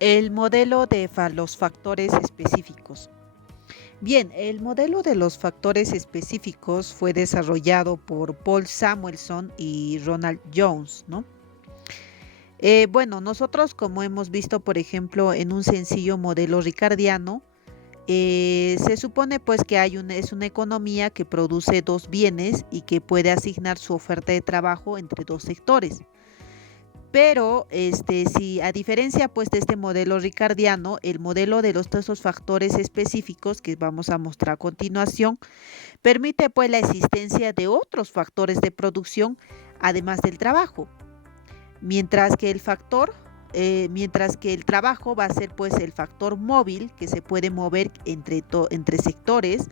El modelo de los factores específicos. Bien, el modelo de los factores específicos fue desarrollado por Paul Samuelson y Ronald Jones, ¿no? Bueno, nosotros como hemos visto, por ejemplo, en un sencillo modelo ricardiano, se supone pues que es una economía que produce dos bienes y que puede asignar su oferta de trabajo entre dos sectores. Pero si a diferencia pues de este modelo ricardiano, el modelo de todos esos factores específicos que vamos a mostrar a continuación permite pues la existencia de otros factores de producción además del trabajo, mientras que mientras que el trabajo va a ser pues el factor móvil que se puede mover entre sectores.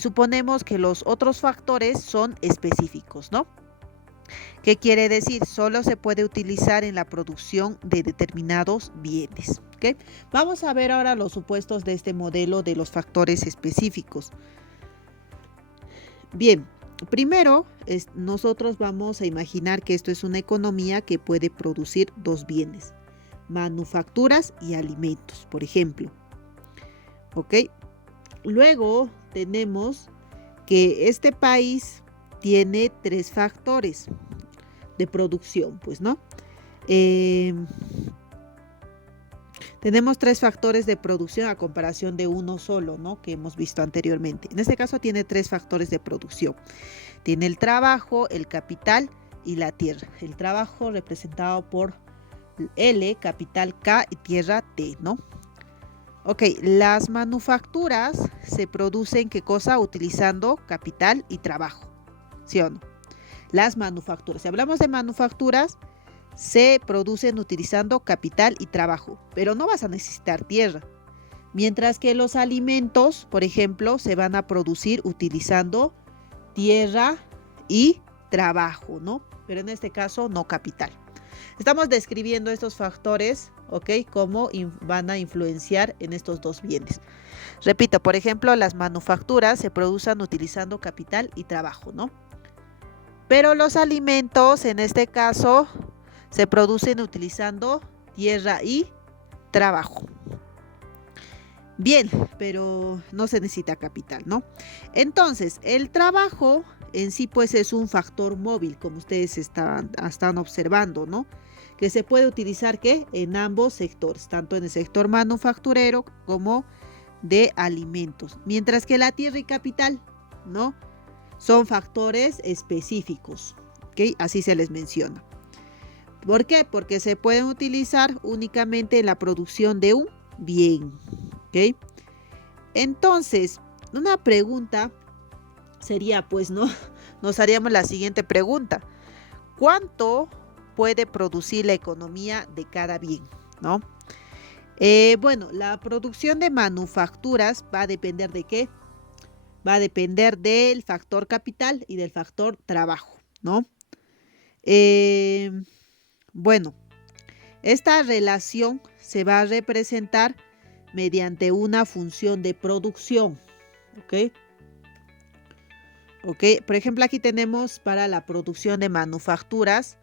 Suponemos que los otros factores son específicos, ¿no? ¿Qué quiere decir? Solo se puede utilizar en la producción de determinados bienes. ¿Okay? Vamos a ver ahora los supuestos de este modelo de los factores específicos. Bien, primero nosotros vamos a imaginar que esto es una economía que puede producir dos bienes, manufacturas y alimentos, por ejemplo. ¿Ok? Luego tenemos que este país tiene tres factores de producción, pues, ¿no? Eh, Tenemos tres factores de producción a comparación de uno solo, ¿no? Que hemos visto anteriormente. En este caso tiene tres factores de producción. Tiene el trabajo, el capital y la tierra. El trabajo representado por L, capital K y tierra T, ¿no? Ok, las manufacturas se producen, ¿qué cosa? Utilizando capital y trabajo, ¿sí o no? Las manufacturas. Si hablamos de manufacturas, se producen utilizando capital y trabajo, pero no vas a necesitar tierra. Mientras que los alimentos, por ejemplo, se van a producir utilizando tierra y trabajo, ¿no? Pero en este caso no capital. Estamos describiendo estos factores, ¿ok? Cómo van a influenciar en estos dos bienes. Repito, por ejemplo, las manufacturas se producen utilizando capital y trabajo, ¿no? Pero los alimentos, en este caso, se producen utilizando tierra y trabajo. Bien, pero no se necesita capital, ¿no? Entonces, el trabajo en sí pues es un factor móvil, como ustedes están observando, ¿no? Que se puede utilizar ¿qué? En ambos sectores, tanto en el sector manufacturero como de alimentos. Mientras que la tierra y capital, ¿no? Son factores específicos, ¿ok? Así se les menciona. ¿Por qué? Porque se pueden utilizar únicamente en la producción de un bien, ¿ok? Entonces, una pregunta sería, pues, ¿no? Nos haríamos la siguiente pregunta. ¿Cuánto puede producir la economía de cada bien, ¿no? Bueno, la producción de manufacturas va a depender de qué? Va a depender del factor capital y del factor trabajo, ¿no? Eh, bueno, esta relación se va a representar mediante una función de producción, ¿ok? ¿Ok? Por ejemplo, aquí tenemos para la producción de manufacturas,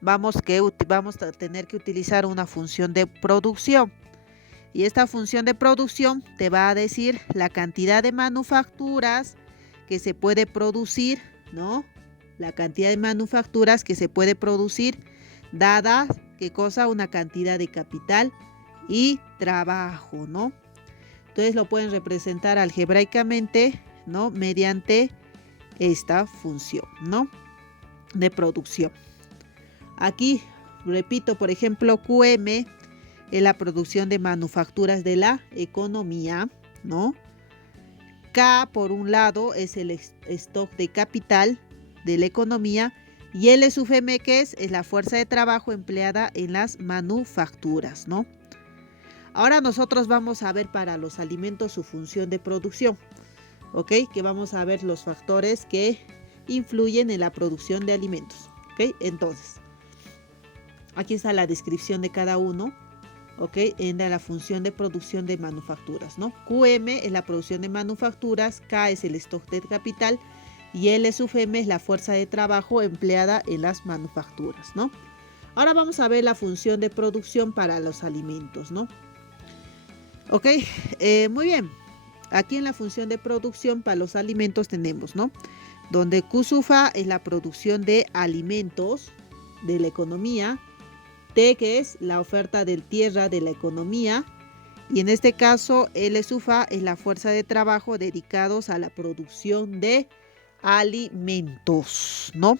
vamos a tener que utilizar una función de producción. Y esta función de producción te va a decir la cantidad de manufacturas que se puede producir, ¿no? La cantidad de manufacturas que se puede producir dada, ¿qué cosa? Una cantidad de capital y trabajo, ¿no? Entonces lo pueden representar algebraicamente, ¿no? Mediante esta función, ¿no? De producción. Aquí, repito, por ejemplo, QM es la producción de manufacturas de la economía, ¿no? K, por un lado, es el stock de capital de la economía y L sub M, que es la fuerza de trabajo empleada en las manufacturas, ¿no? Ahora nosotros vamos a ver para los alimentos su función de producción, ¿ok? Que vamos a ver los factores que influyen en la producción de alimentos, ¿ok? Entonces, aquí está la descripción de cada uno, ¿ok? En la función de producción de manufacturas, ¿no? QM es la producción de manufacturas, K es el stock de capital y L sub M es la fuerza de trabajo empleada en las manufacturas, ¿no? Ahora vamos a ver la función de producción para los alimentos, ¿no? Ok, muy bien. Aquí en la función de producción para los alimentos tenemos, ¿no? Donde QSUFA es la producción de alimentos de la economía, T que es la oferta de tierra de la economía, y en este caso LSUFA es la fuerza de trabajo dedicados a la producción de alimentos, ¿no?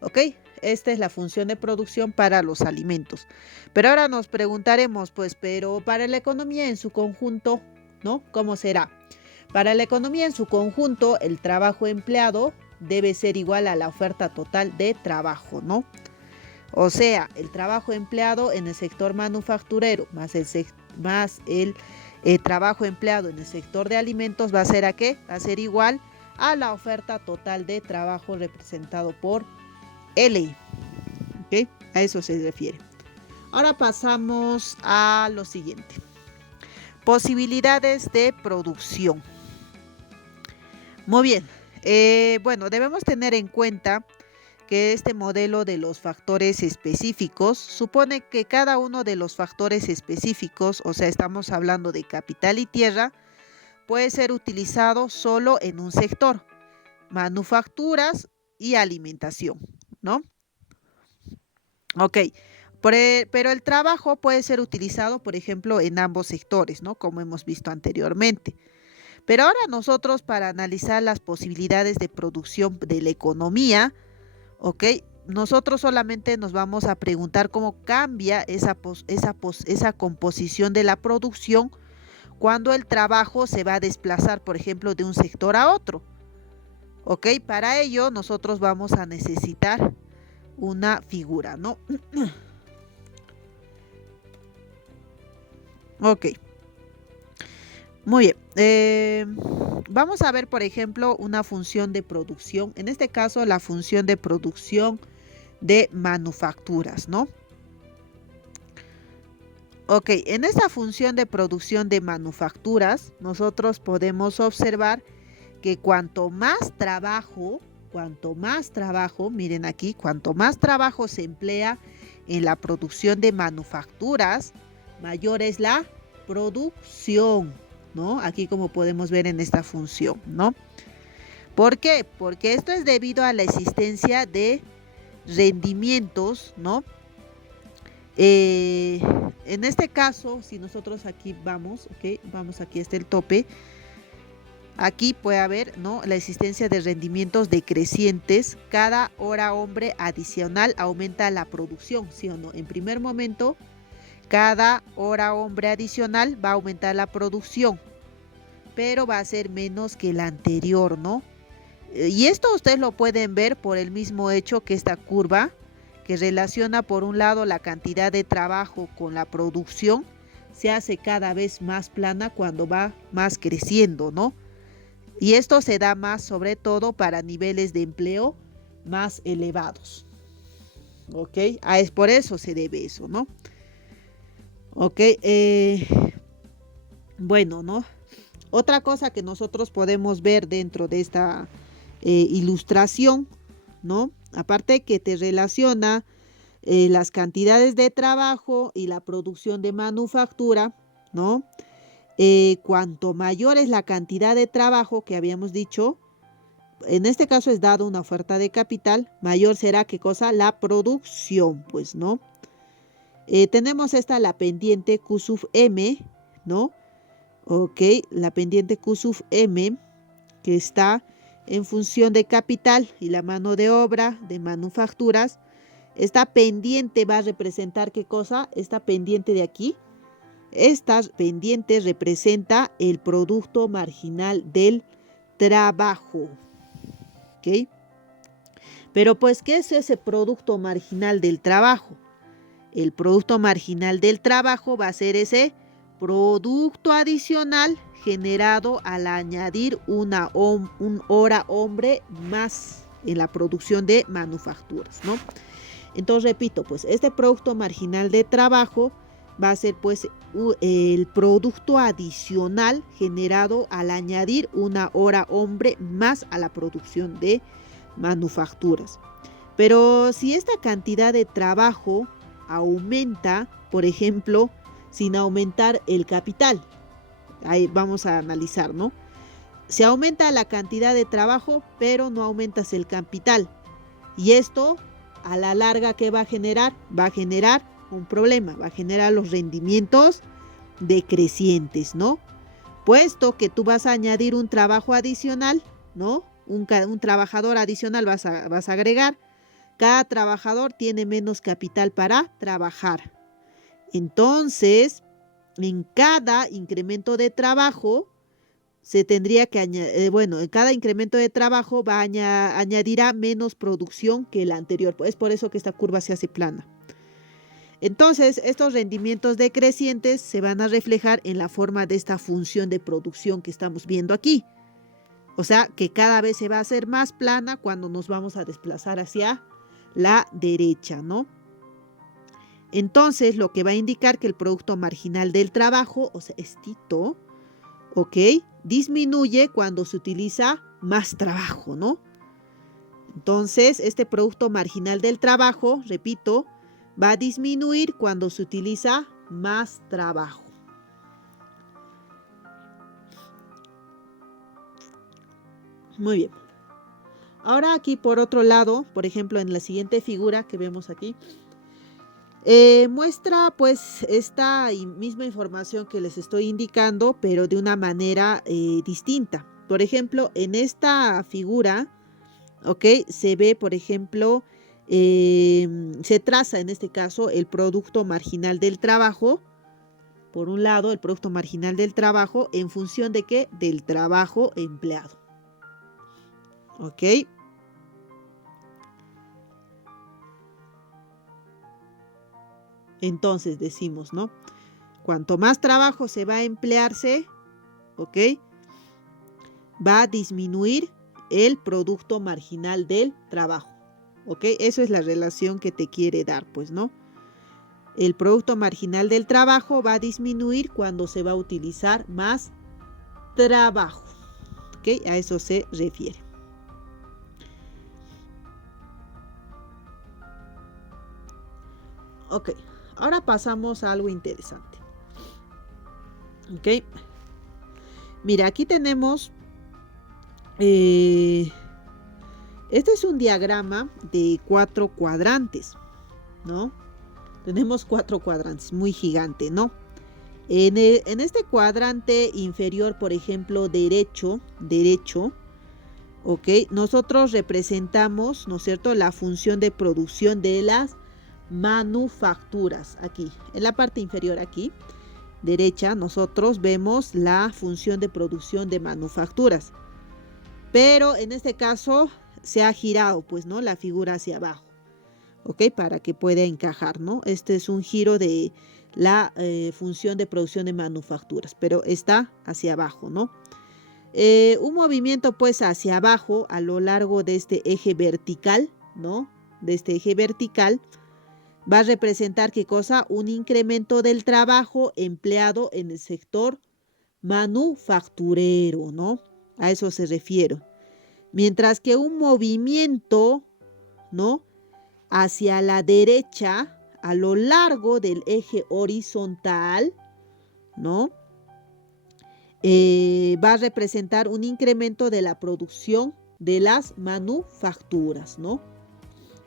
¿Ok? Esta es la función de producción para los alimentos. Pero ahora nos preguntaremos, pues, pero para la economía en su conjunto, ¿no? ¿Cómo será? Para la economía en su conjunto, el trabajo empleado debe ser igual a la oferta total de trabajo, ¿no? O sea, el trabajo empleado en el sector manufacturero más el trabajo empleado en el sector de alimentos va a ser ¿a qué? Va a ser igual a la oferta total de trabajo representado por L. ¿Ok? A eso se refiere. Ahora pasamos a lo siguiente. Posibilidades de producción. Muy bien. Bueno, debemos tener en cuenta que este modelo de los factores específicos supone que cada uno de los factores específicos, o sea, estamos hablando de capital y tierra, puede ser utilizado solo en un sector, manufacturas y alimentación, ¿no? Ok, pero el trabajo puede ser utilizado, por ejemplo, en ambos sectores, ¿no? Como hemos visto anteriormente. Pero ahora nosotros, para analizar las posibilidades de producción de la economía, ¿ok? Nosotros solamente nos vamos a preguntar cómo cambia esa composición de la producción cuando el trabajo se va a desplazar, por ejemplo, de un sector a otro. ¿Ok? Para ello nosotros vamos a necesitar una figura, ¿no? Ok. Muy bien. Vamos a ver, por ejemplo, una función de producción. En este caso, la función de producción de manufacturas, ¿no? Ok, en esta función de producción de manufacturas, nosotros podemos observar que cuanto más trabajo, miren aquí, cuanto más trabajo se emplea en la producción de manufacturas, mayor es la producción, ¿no? Aquí como podemos ver en esta función, ¿no? ¿Por qué? Porque esto es debido a la existencia de rendimientos, ¿no? En este caso, si nosotros aquí vamos, ¿ok? Vamos, aquí está el tope. Aquí puede haber, ¿no?, la existencia de rendimientos decrecientes. Cada hora hombre adicional aumenta la producción, ¿sí o no? En primer momento, cada hora hombre adicional va a aumentar la producción, pero va a ser menos que la anterior, ¿no? Y esto ustedes lo pueden ver por el mismo hecho que esta curva, que relaciona por un lado la cantidad de trabajo con la producción, se hace cada vez más plana cuando va más creciendo, ¿no? Y esto se da más sobre todo para niveles de empleo más elevados. ¿Ok? Es por eso se debe eso, ¿no? Ok, bueno, ¿no? Otra cosa que nosotros podemos ver dentro de esta ilustración, ¿no? Aparte que te relaciona las cantidades de trabajo y la producción de manufactura, ¿no? Cuanto mayor es la cantidad de trabajo que habíamos dicho, en este caso es dado una oferta de capital, mayor será, ¿qué cosa? La producción, pues, ¿no? Tenemos la pendiente Q sub M, ¿no? Ok, la pendiente Q sub M, que está en función de capital y la mano de obra de manufacturas. Esta pendiente va a representar, ¿qué cosa? Esta pendiente de aquí. Esta pendiente representa el producto marginal del trabajo. ¿Ok? Pero pues, ¿qué es ese producto marginal del trabajo? El producto marginal del trabajo va a ser ese producto adicional generado al añadir un hora hombre más en la producción de manufacturas, ¿no? Entonces, repito, pues este producto marginal de trabajo va a ser pues el producto adicional generado al añadir una hora hombre más a la producción de manufacturas. Pero si esta cantidad de trabajo aumenta, por ejemplo, sin aumentar el capital, ahí vamos a analizar, ¿no? Se aumenta la cantidad de trabajo, pero no aumentas el capital. Y esto, a la larga, ¿qué va a generar? Va a generar un problema, va a generar los rendimientos decrecientes, ¿no? Puesto que tú vas a añadir un trabajo adicional, ¿no? Un trabajador adicional vas a agregar. Cada trabajador tiene menos capital para trabajar. Entonces, en cada incremento de trabajo, se tendría que añadir, en cada incremento de trabajo añadirá menos producción que el anterior. Es por eso que esta curva se hace plana. Entonces, estos rendimientos decrecientes se van a reflejar en la forma de esta función de producción que estamos viendo aquí. O sea, que cada vez se va a hacer más plana cuando nos vamos a desplazar hacia la derecha, ¿no? Entonces, lo que va a indicar que el producto marginal del trabajo, o sea, estito, ¿ok? Disminuye cuando se utiliza más trabajo, ¿no? Entonces, este producto marginal del trabajo, repito, va a disminuir cuando se utiliza más trabajo. Muy bien. Ahora aquí por otro lado, por ejemplo, en la siguiente figura que vemos aquí, muestra pues esta misma información que les estoy indicando, pero de una manera distinta. Por ejemplo, en esta figura, ¿ok? Se ve, por ejemplo, se traza en este caso el producto marginal del trabajo. Por un lado, el producto marginal del trabajo en función de ¿qué? Del trabajo empleado. ¿Ok? Entonces decimos, ¿no? Cuanto más trabajo se va a emplearse, ¿ok? Va a disminuir el producto marginal del trabajo, ¿ok? Eso es la relación que te quiere dar, pues, ¿no? El producto marginal del trabajo va a disminuir cuando se va a utilizar más trabajo, ¿ok? A eso se refiere. Ok, ahora pasamos a algo interesante. Ok, mira, aquí tenemos, este es un diagrama de 4 cuadrantes, ¿no? Tenemos 4 cuadrantes, muy gigante, ¿no? En este cuadrante inferior, por ejemplo, derecho, ¿ok? Nosotros representamos, ¿no es cierto?, la función de producción de las manufacturas. Aquí, en la parte inferior aquí, derecha, nosotros vemos la función de producción de manufacturas. Pero en este caso se ha girado, pues, ¿no?, la figura hacia abajo, ¿ok? Para que pueda encajar, ¿no? Este es un giro de la función de producción de manufacturas, pero está hacia abajo, ¿no? Un movimiento pues hacia abajo a lo largo de este eje vertical, ¿no? De este eje vertical va a representar ¿qué cosa? Un incremento del trabajo empleado en el sector manufacturero, ¿no? A eso se refiere. Mientras que un movimiento, ¿no?, hacia la derecha a lo largo del eje horizontal, ¿no?, va a representar un incremento de la producción de las manufacturas, ¿no?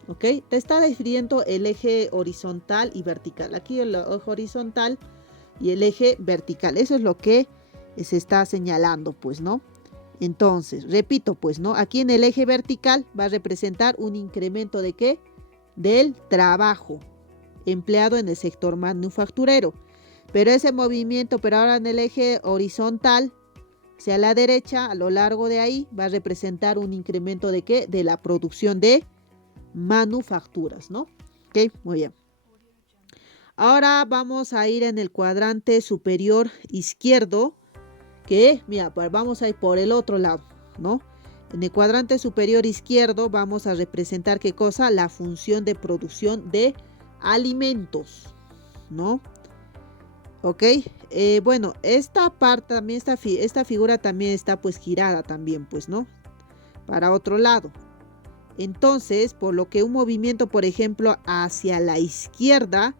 ¿Ok? Te está definiendo el eje horizontal y vertical. Aquí el eje horizontal y el eje vertical. Eso es lo que se está señalando, pues, ¿no? Entonces, repito, pues, ¿no? Aquí en el eje vertical va a representar un incremento ¿de qué? Del trabajo empleado en el sector manufacturero. Pero ese movimiento, pero ahora en el eje horizontal, hacia la derecha, a lo largo de ahí, va a representar un incremento ¿de qué? De la producción de manufacturas, ¿no? Ok, muy bien. Ahora vamos a ir en el cuadrante superior izquierdo, que, mira, vamos a ir por el otro lado, ¿no? En el cuadrante superior izquierdo vamos a representar ¿qué cosa? La función de producción de alimentos, ¿no? Ok, bueno, esta parte también, esta figura también está pues girada también, pues, ¿no? Para otro lado. Entonces, por lo que un movimiento, por ejemplo, hacia la izquierda,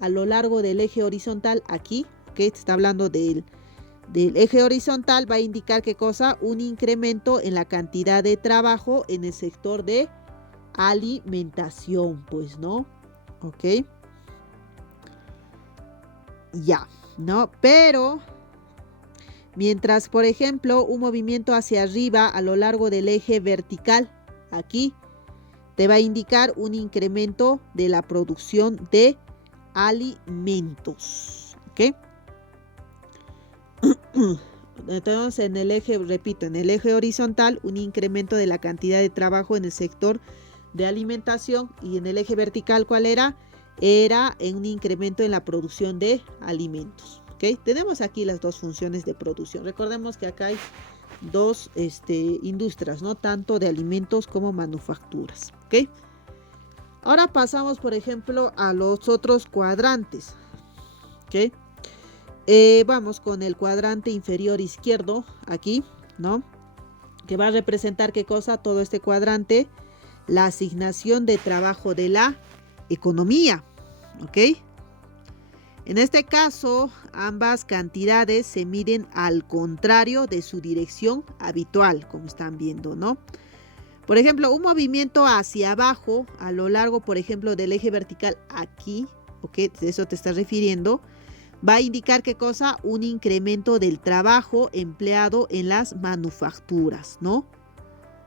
a lo largo del eje horizontal, aquí, que está hablando del eje horizontal, va a indicar ¿qué cosa? Un incremento en la cantidad de trabajo en el sector de alimentación, pues, ¿no? Ok. Ya, ¿no? Pero, mientras, por ejemplo, un movimiento hacia arriba a lo largo del eje vertical, aquí, te va a indicar un incremento de la producción de alimentos, ¿ok? Entonces, en el eje, repito, en el eje horizontal, un incremento de la cantidad de trabajo en el sector de alimentación, y en el eje vertical, ¿cuál era? Era en un incremento en la producción de alimentos, ¿ok? Tenemos aquí las dos funciones de producción. Recordemos que acá hay dos industrias, ¿no? Tanto de alimentos como manufacturas, ¿ok? Ahora pasamos, por ejemplo, a los otros cuadrantes, ¿ok? Vamos con el cuadrante inferior izquierdo, aquí, ¿no? Que va a representar ¿qué cosa? Todo este cuadrante, la asignación de trabajo de la economía, ¿ok? En este caso, ambas cantidades se miden al contrario de su dirección habitual, como están viendo, ¿no? Por ejemplo, un movimiento hacia abajo, a lo largo, por ejemplo, del eje vertical aquí, ¿ok? De eso te estás refiriendo, va a indicar ¿qué cosa? Un incremento del trabajo empleado en las manufacturas, ¿no?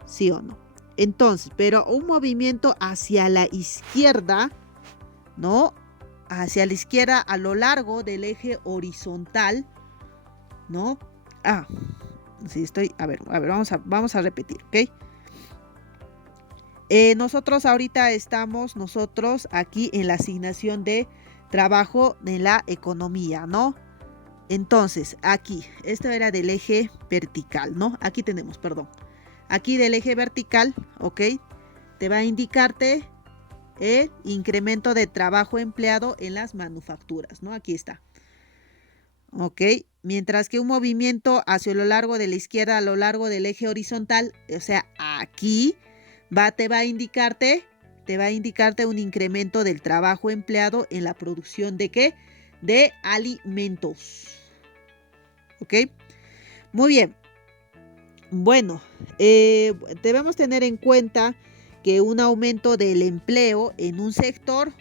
¿Sí o no? Entonces, pero un movimiento hacia la izquierda, ¿no? Hacia la izquierda a lo largo del eje horizontal, ¿no? Sí estoy, a ver, vamos a repetir, ¿ok? Nosotros ahorita estamos aquí en la asignación de trabajo en la economía, ¿no? Entonces, aquí, esto era del eje vertical, ¿no? Aquí tenemos, perdón. Aquí del eje vertical, ¿ok? Te va a indicarte el incremento de trabajo empleado en las manufacturas, ¿no? Aquí está. ¿Ok? Mientras que un movimiento hacia lo largo de la izquierda, a lo largo del eje horizontal, o sea, aquí, te va a indicarte un incremento del trabajo empleado en la producción ¿de qué? De alimentos. ¿Ok? Muy bien. Bueno, debemos tener en cuenta que un aumento del empleo en un sector,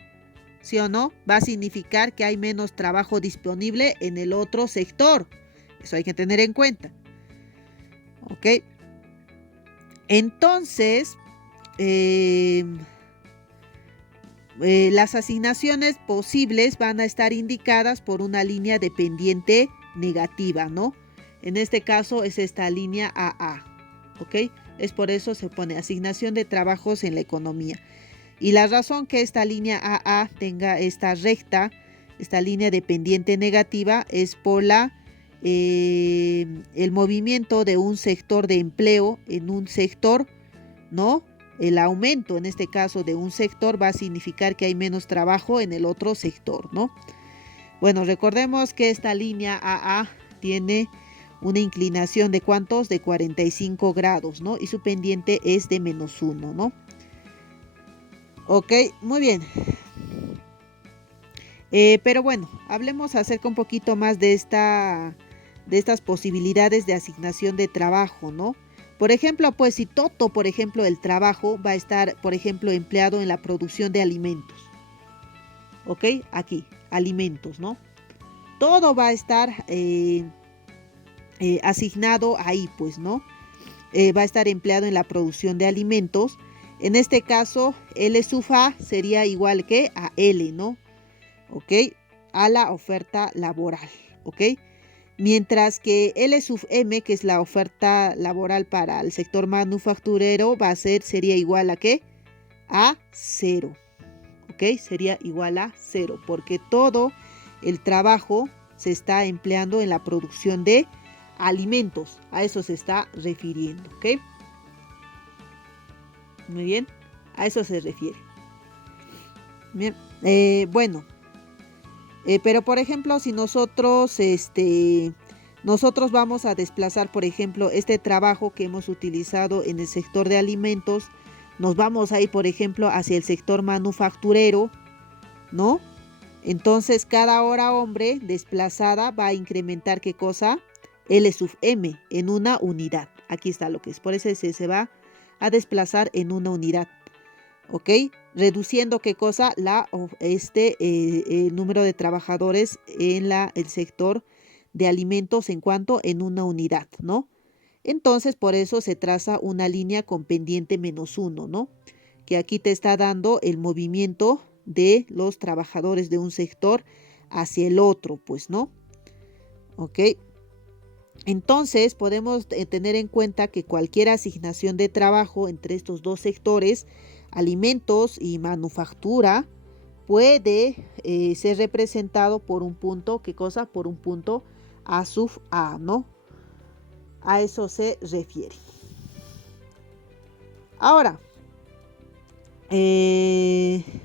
¿sí o no?, va a significar que hay menos trabajo disponible en el otro sector. Eso hay que tener en cuenta. ¿Ok? Entonces, las asignaciones posibles van a estar indicadas por una línea de pendiente negativa, ¿no? En este caso es esta línea AA, ¿ok? Es por eso se pone asignación de trabajos en la economía. Y la razón que esta línea AA tenga esta recta, esta línea de pendiente negativa, es por el movimiento de un sector de empleo en un sector, ¿no? El aumento, en este caso, de un sector va a significar que hay menos trabajo en el otro sector, ¿no? Bueno, recordemos que esta línea AA tiene una inclinación de ¿cuántos? De 45 grados, ¿no? Y su pendiente es de -1, ¿no? Ok, muy bien. Pero bueno, hablemos acerca un poquito más de estas posibilidades de asignación de trabajo, ¿no? Por ejemplo, pues si todo, por ejemplo, el trabajo va a estar, por ejemplo, empleado en la producción de alimentos. ¿Ok? Aquí, alimentos, ¿no? Todo va a estar asignado ahí, pues, ¿no? Va a estar empleado en la producción de alimentos. En este caso, L sub A sería igual que a L, ¿no? ¿Ok? A la oferta laboral, ¿ok? Mientras que L sub M, que es la oferta laboral para el sector manufacturero, sería igual a ¿qué? A 0, ¿ok? Sería igual a 0, porque todo el trabajo se está empleando en la producción de alimentos. A eso se está refiriendo, ¿ok? Muy bien, a eso se refiere. Bien, bueno. Pero por ejemplo, si nosotros vamos a desplazar, por ejemplo, este trabajo que hemos utilizado en el sector de alimentos, nos vamos a ir, por ejemplo, hacia el sector manufacturero, ¿no? Entonces, cada hora hombre desplazada va a incrementar, ¿qué cosa? L sub m en una unidad. Aquí está lo que es. Por eso se va a desplazar en una unidad. ¿Ok? Reduciendo, ¿qué cosa? El número de trabajadores en el sector de alimentos en una unidad, ¿no? Entonces, por eso se traza una línea con pendiente -1, ¿no? Que aquí te está dando el movimiento de los trabajadores de un sector hacia el otro, pues, ¿no? ¿Ok? Entonces, podemos tener en cuenta que cualquier asignación de trabajo entre estos dos sectores, alimentos y manufactura, puede ser representado por un punto, ¿qué cosa? Por un punto A sub A, ¿no? A eso se refiere. Ahora,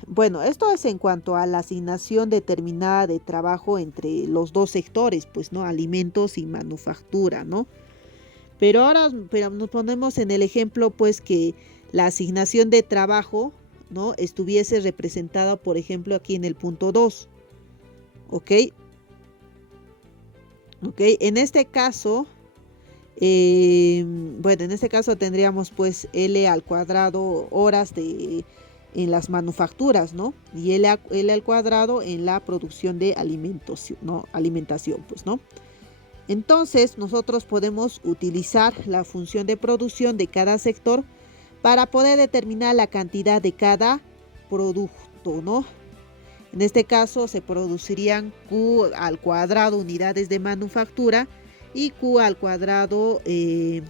bueno, esto es en cuanto a la asignación determinada de trabajo entre los dos sectores, pues, ¿no? Alimentos y manufactura, ¿no? Pero ahora nos ponemos en el ejemplo, pues, que la asignación de trabajo, ¿no? Estuviese representada, por ejemplo, aquí en el punto 2, ¿ok? ¿Ok? En este caso, bueno, en este caso tendríamos pues L al cuadrado horas en las manufacturas, ¿no? Y L al cuadrado en la producción de alimentos, ¿no? Alimentación, pues, ¿no? Entonces, nosotros podemos utilizar la función de producción de cada sector para poder determinar la cantidad de cada producto, ¿no? En este caso se producirían Q al cuadrado unidades de manufactura y Q al cuadrado de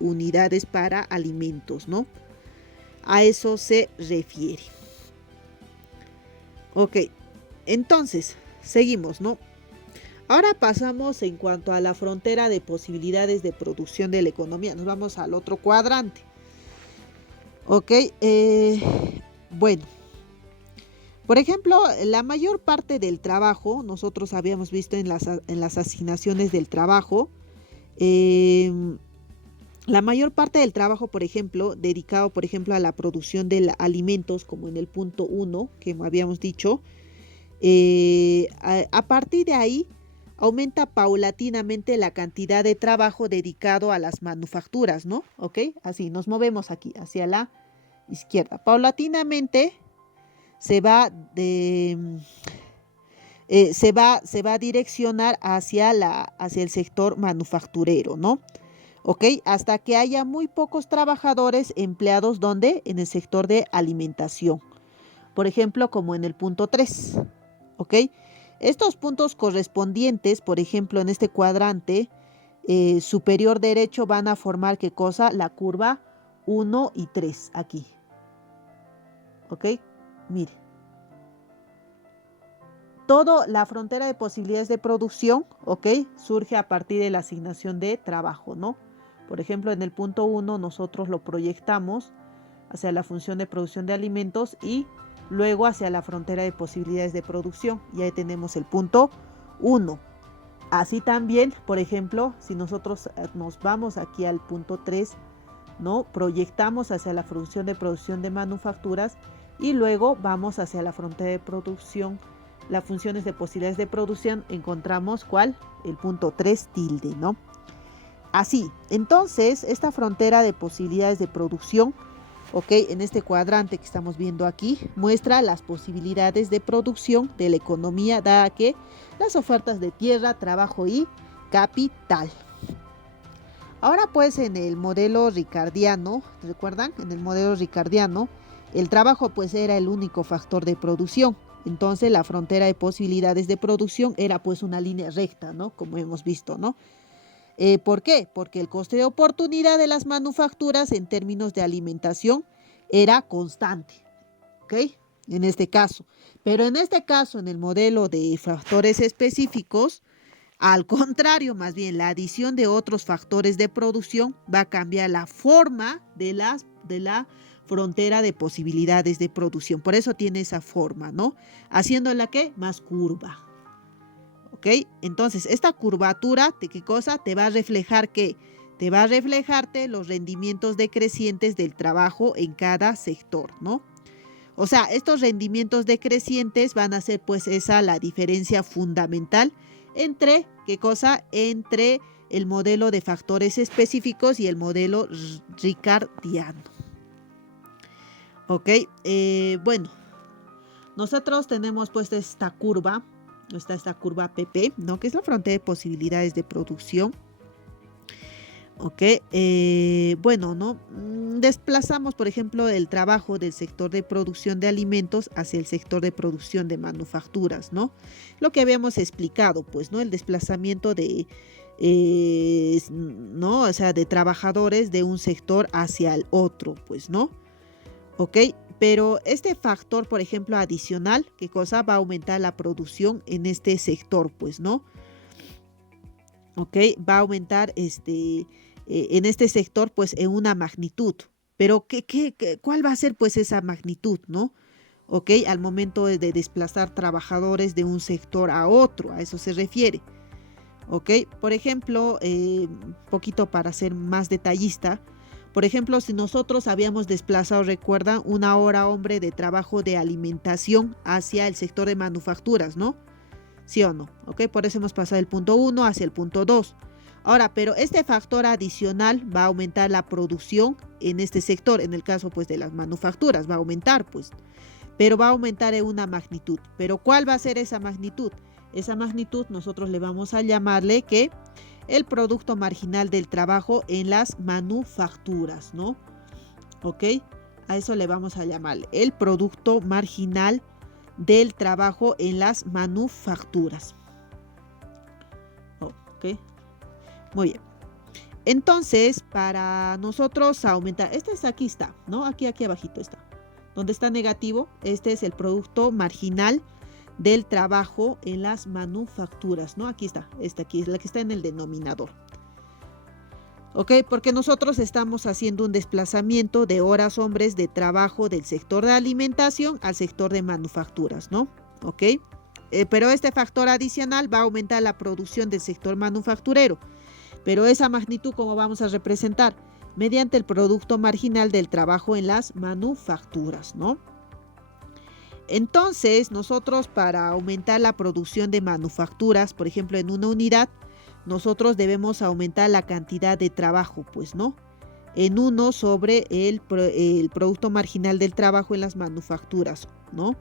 unidades para alimentos, ¿no? A eso se refiere. Ok, entonces, seguimos, ¿no? Ahora pasamos en cuanto a la frontera de posibilidades de producción de la economía. Nos vamos al otro cuadrante. Ok, bueno. Por ejemplo, la mayor parte del trabajo, nosotros habíamos visto en las asignaciones del trabajo, la mayor parte del trabajo, por ejemplo, dedicado, por ejemplo, a la producción de alimentos, como en el punto 1, que habíamos dicho, a partir de ahí aumenta paulatinamente la cantidad de trabajo dedicado a las manufacturas, ¿no? ¿Ok? Así, nos movemos aquí, hacia la izquierda. Paulatinamente se va a direccionar hacia el sector manufacturero, ¿no? ¿Ok? Hasta que haya muy pocos trabajadores empleados, ¿dónde? En el sector de alimentación. Por ejemplo, como en el punto 3, ¿ok? Estos puntos correspondientes, por ejemplo, en este cuadrante superior derecho van a formar, ¿qué cosa? La curva 1 y 3, aquí. ¿Ok? Mire. Toda la frontera de posibilidades de producción, ¿ok? Surge a partir de la asignación de trabajo, ¿no? Por ejemplo, en el punto 1 nosotros lo proyectamos hacia la función de producción de alimentos y luego hacia la frontera de posibilidades de producción. Y ahí tenemos el punto 1. Así también, por ejemplo, si nosotros nos vamos aquí al punto 3, ¿no? Proyectamos hacia la función de producción de manufacturas y luego vamos hacia la frontera de producción, las funciones de posibilidades de producción, encontramos ¿cuál? El punto 3 tilde, ¿no? Así, entonces, esta frontera de posibilidades de producción, ¿ok? En este cuadrante que estamos viendo aquí, muestra las posibilidades de producción de la economía, dada que las ofertas de tierra, trabajo y capital. Ahora pues en el modelo ricardiano, ¿recuerdan? En el modelo ricardiano, el trabajo pues era el único factor de producción. Entonces la frontera de posibilidades de producción era pues una línea recta, ¿no? Como hemos visto, ¿no? ¿Por qué? Porque el coste de oportunidad de las manufacturas en términos de alimentación era constante, ¿ok? En este caso. Pero en este caso, en el modelo de factores específicos, al contrario, más bien la adición de otros factores de producción va a cambiar la forma de la frontera de posibilidades de producción. Por eso tiene esa forma, ¿no? Haciéndola ¿qué? Más curva. ¿Ok? Entonces, esta curvatura, ¿de qué cosa? Te va a reflejar que te va a reflejarte los rendimientos decrecientes del trabajo en cada sector, ¿no? O sea, estos rendimientos decrecientes van a ser pues esa la diferencia fundamental entre, ¿qué cosa? Entre el modelo de factores específicos y el modelo ricardiano. Ok, bueno, nosotros tenemos pues esta curva PP, ¿no? Que es la frontera de posibilidades de producción. Ok, bueno, ¿no? Desplazamos, por ejemplo, el trabajo del sector de producción de alimentos hacia el sector de producción de manufacturas, ¿no? Lo que habíamos explicado, pues, ¿no? El desplazamiento de, ¿no? O sea, de trabajadores de un sector hacia el otro, pues, ¿no? Ok, pero este factor, por ejemplo, adicional, ¿qué cosa? Va a aumentar la producción en este sector, pues, ¿no? Ok, va a aumentar en este sector pues en una magnitud. Pero ¿cuál va a ser pues esa magnitud, no? Ok, al momento de desplazar trabajadores de un sector a otro, a eso se refiere. Ok, por ejemplo, poquito para ser más detallista, por ejemplo, si nosotros habíamos desplazado, recuerdan, una hora hombre de trabajo de alimentación hacia el sector de manufacturas, ¿no? ¿Sí o no? ¿Ok? Por eso hemos pasado del punto 1 hacia el punto 2. Ahora, pero este factor adicional va a aumentar la producción en este sector, en el caso pues de las manufacturas, va a aumentar pues, pero va a aumentar en una magnitud. ¿Pero cuál va a ser esa magnitud? Esa magnitud nosotros le vamos a llamarle que el producto marginal del trabajo en las manufacturas, ¿no? ¿Ok? A eso le vamos a llamarle el producto marginal del trabajo en las manufacturas. Ok, muy bien. Entonces, para nosotros aumentar, aquí está, ¿no? Aquí abajito está. Donde está negativo, este es el producto marginal del trabajo en las manufacturas, ¿no? Aquí está, aquí es la que está en el denominador. ¿Ok? Porque nosotros estamos haciendo un desplazamiento de horas hombres de trabajo del sector de alimentación al sector de manufacturas, ¿no? ¿Ok? Pero este factor adicional va a aumentar la producción del sector manufacturero. Pero esa magnitud, ¿cómo vamos a representar? Mediante el producto marginal del trabajo en las manufacturas, ¿no? Entonces, nosotros para aumentar la producción de manufacturas, por ejemplo, en una unidad, nosotros debemos aumentar la cantidad de trabajo, pues, ¿no? En 1 sobre el producto marginal del trabajo en las manufacturas, ¿no?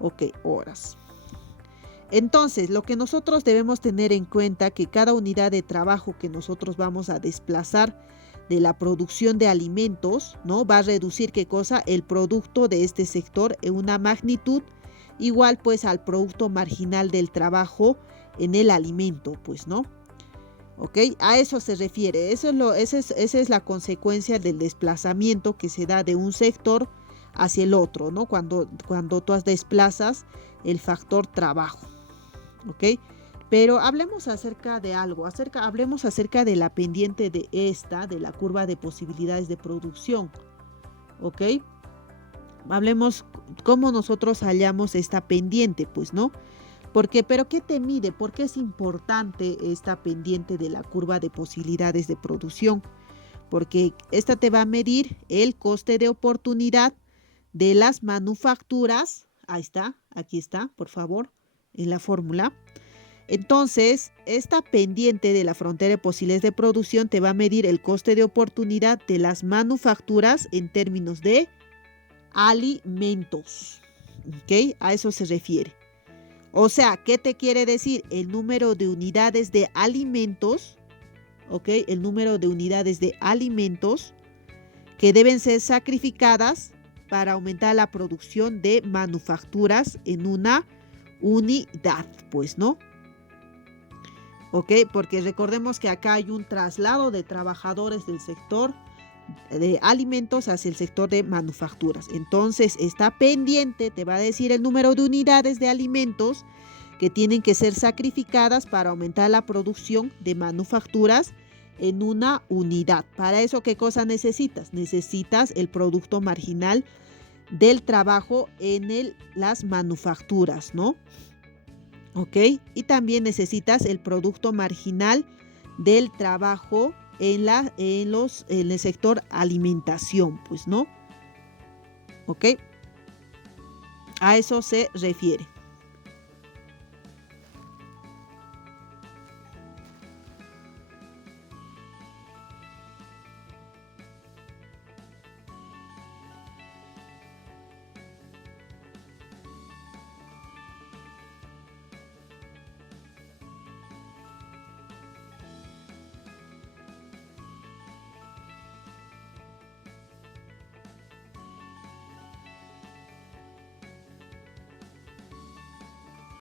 Ok, horas. Entonces, lo que nosotros debemos tener en cuenta que cada unidad de trabajo que nosotros vamos a desplazar de la producción de alimentos, ¿no? Va a reducir, ¿qué cosa? El producto de este sector en una magnitud igual pues al producto marginal del trabajo en el alimento, pues, ¿no? ¿Ok? A eso se refiere. Esa es la consecuencia del desplazamiento que se da de un sector hacia el otro, ¿no? Cuando tú desplazas el factor trabajo. ¿Ok? Pero hablemos acerca de algo, hablemos acerca de la pendiente de la curva de posibilidades de producción. ¿Ok? Hablemos cómo nosotros hallamos esta pendiente, pues, ¿no? Pero ¿qué te mide? ¿Por qué es importante esta pendiente de la curva de posibilidades de producción? Porque esta te va a medir el coste de oportunidad de las manufacturas. Ahí está, aquí está, por favor, en la fórmula. Entonces, esta pendiente de la frontera de posibilidades de producción te va a medir el coste de oportunidad de las manufacturas en términos de alimentos. ¿Ok? A eso se refiere. O sea, ¿qué te quiere decir? El número de unidades de alimentos, ¿ok? El número de unidades de alimentos que deben ser sacrificadas para aumentar la producción de manufacturas en una unidad, pues, ¿no? ¿Ok? Porque recordemos que acá hay un traslado de trabajadores del sector de alimentos hacia el sector de manufacturas. Entonces, esta pendiente te va a decir el número de unidades de alimentos que tienen que ser sacrificadas para aumentar la producción de manufacturas en una unidad. Para eso, ¿qué cosa necesitas? Necesitas el producto marginal del trabajo en las manufacturas, ¿no? ¿Ok? Y también necesitas el producto marginal del trabajo en el sector alimentación, pues, ¿no? ¿Ok? A eso se refiere.